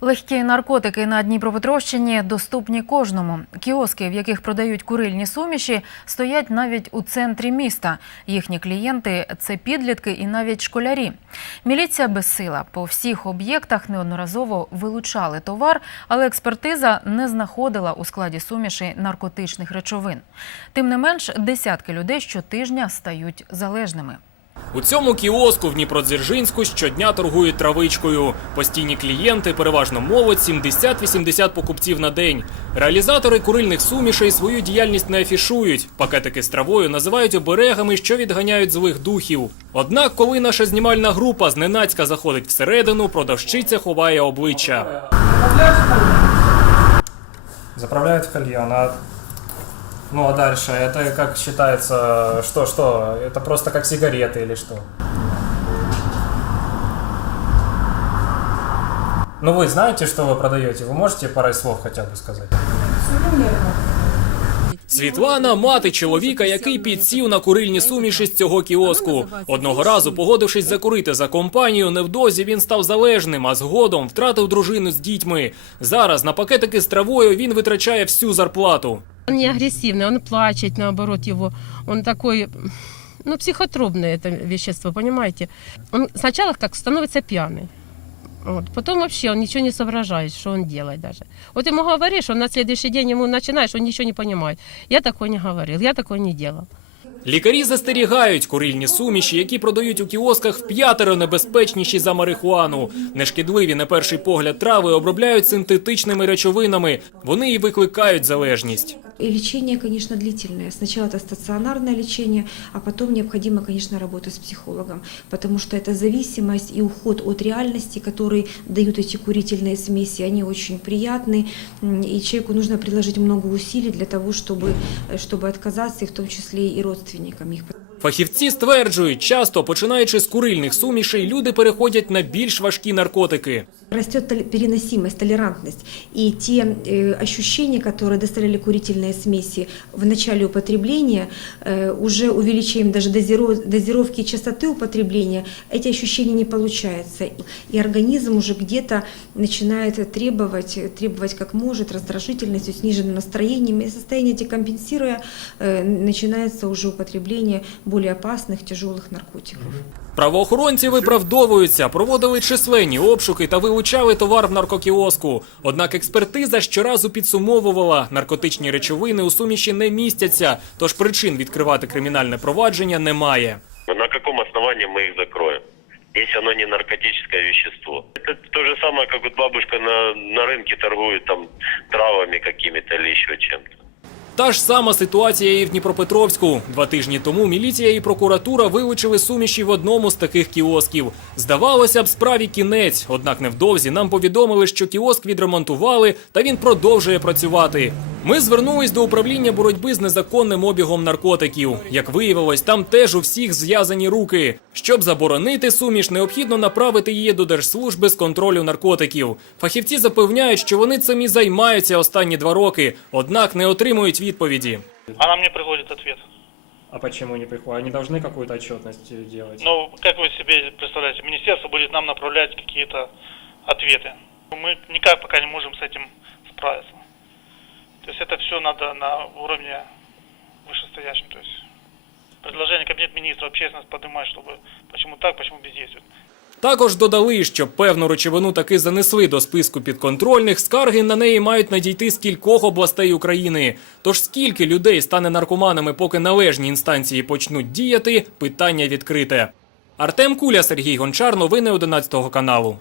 Легкі наркотики на Дніпропетровщині доступні кожному. Кіоски, в яких продають курильні суміші, стоять навіть у центрі міста. Їхні клієнти це підлітки і навіть школярі. Міліція безсила. По всіх об'єктах неодноразово вилучали товар, але експертиза не знаходила у складі суміші наркотичних речовин. Тим не менш, десятки людей щотижня стають залежними. У цьому кіоску в Дніпродзержинську щодня торгують травичкою. Постійні клієнти, переважно молодь, 70-80 покупців на день. Реалізатори курильних сумішей свою діяльність не афішують. Пакетики з травою називають оберегами, що відганяють злих духів. Однак, коли наша знімальна група зненацька заходить всередину, продавщиця ховає обличчя. Заправляют в кальян, а... Ну а дальше, это как считается, что-что? Это просто как сигареты или что? Ну вы знаете, что вы продаете? Вы можете парой слов хотя бы сказать? Світлана мати чоловіка, який підсів на курильні суміші з цього кіоску. Одного разу, погодившись закурити за компанію, невдовзі він став залежним, а згодом втратив дружину з дітьми. Зараз на пакетики з травою він витрачає всю зарплату. Он не агрессивный, он плачет, наоборот, его. Он такой, ну, психотропное это вещество, понимаете? Он сначала как становится пьяный. Вот. Потом вообще он ничего не соображает, что он делает даже. Вот ему говоришь, он на следующий день ему начинаешь, он ничего не понимает. Я такое не говорил, я такое не делал. Лікарі застерігають курильні суміші, які продають у кіосках вп'ятеро небезпечніші за марихуану. Нешкідливі на перший погляд трави обробляють синтетичними речовинами. Вони і викликають залежність. И лечение, конечно, длительное. Сначала это стационарное лечение, а потом необходима, конечно, работа с психологом, потому что эта зависимость и уход от реальности, который дают эти курительные смеси, они очень приятны, м, и человеку нужно приложить много усилий для того, чтобы, э, чтобы отказаться, и в том числе и родственникам их. Фахівці стверджують, часто починаючи з курильних сумішей, люди переходять на більш важкі наркотики. Растет тол- переносимость, толерантность. И те э, ощущения, которые доставляли курительные смеси в начале употребления, э, уже увеличением даже дозиро- дозировки и частоты употребления, эти ощущения не получаются. И организм уже где-то начинает требовать, требовать как может, раздражительностью, сниженным настроением. И состояние декомпенсируя, э, начинается уже употребление более опасных, тяжелых наркотиков. Правоохоронці виправдовуються, проводили численні обшуки та вилучали товар в наркокіоску. Однак експертиза щоразу підсумовувала, наркотичні речовини у суміші не містяться, тож причин відкривати кримінальне провадження немає. На каком основании мы их закроем? Если оно не наркотическое вещество. Это то же самое, как вот бабушка на, на рынке торгует там травами какими-то или еще чем-то. Та ж сама ситуація і в Дніпропетровську. Два тижні тому міліція і прокуратура вилучили суміші в одному з таких кіосків. Здавалося б, справі кінець. Однак невдовзі нам повідомили, що кіоск відремонтували та він продовжує працювати. Ми звернулись до управління боротьби з незаконним обігом наркотиків. Як виявилось, там теж у всіх зв'язані руки. Щоб заборонити суміш, необхідно направити її до держслужби з контролю наркотиків. Фахівці запевняють, що вони цим і займаються останні два роки, однак не отримують відповіді. А нам не приходит ответ. А почему не приходят? Они должны какую-то отчетность э, делать? Ну, как вы себе представляете, министерство будет нам направлять какие-то ответы. Мы никак пока не можем с этим справиться. То есть это все надо на уровне вышестоящем. То есть предложение Кабинет министров, общественность поднимать, чтобы почему так, почему бездействует. Також додали, що певну речовину таки занесли до списку підконтрольних. Скарги на неї мають надійти з кількох областей України. Тож скільки людей стане наркоманами, поки належні інстанції почнуть діяти, питання відкрите. Артем Куля, Сергій Гончар, новини 11 каналу.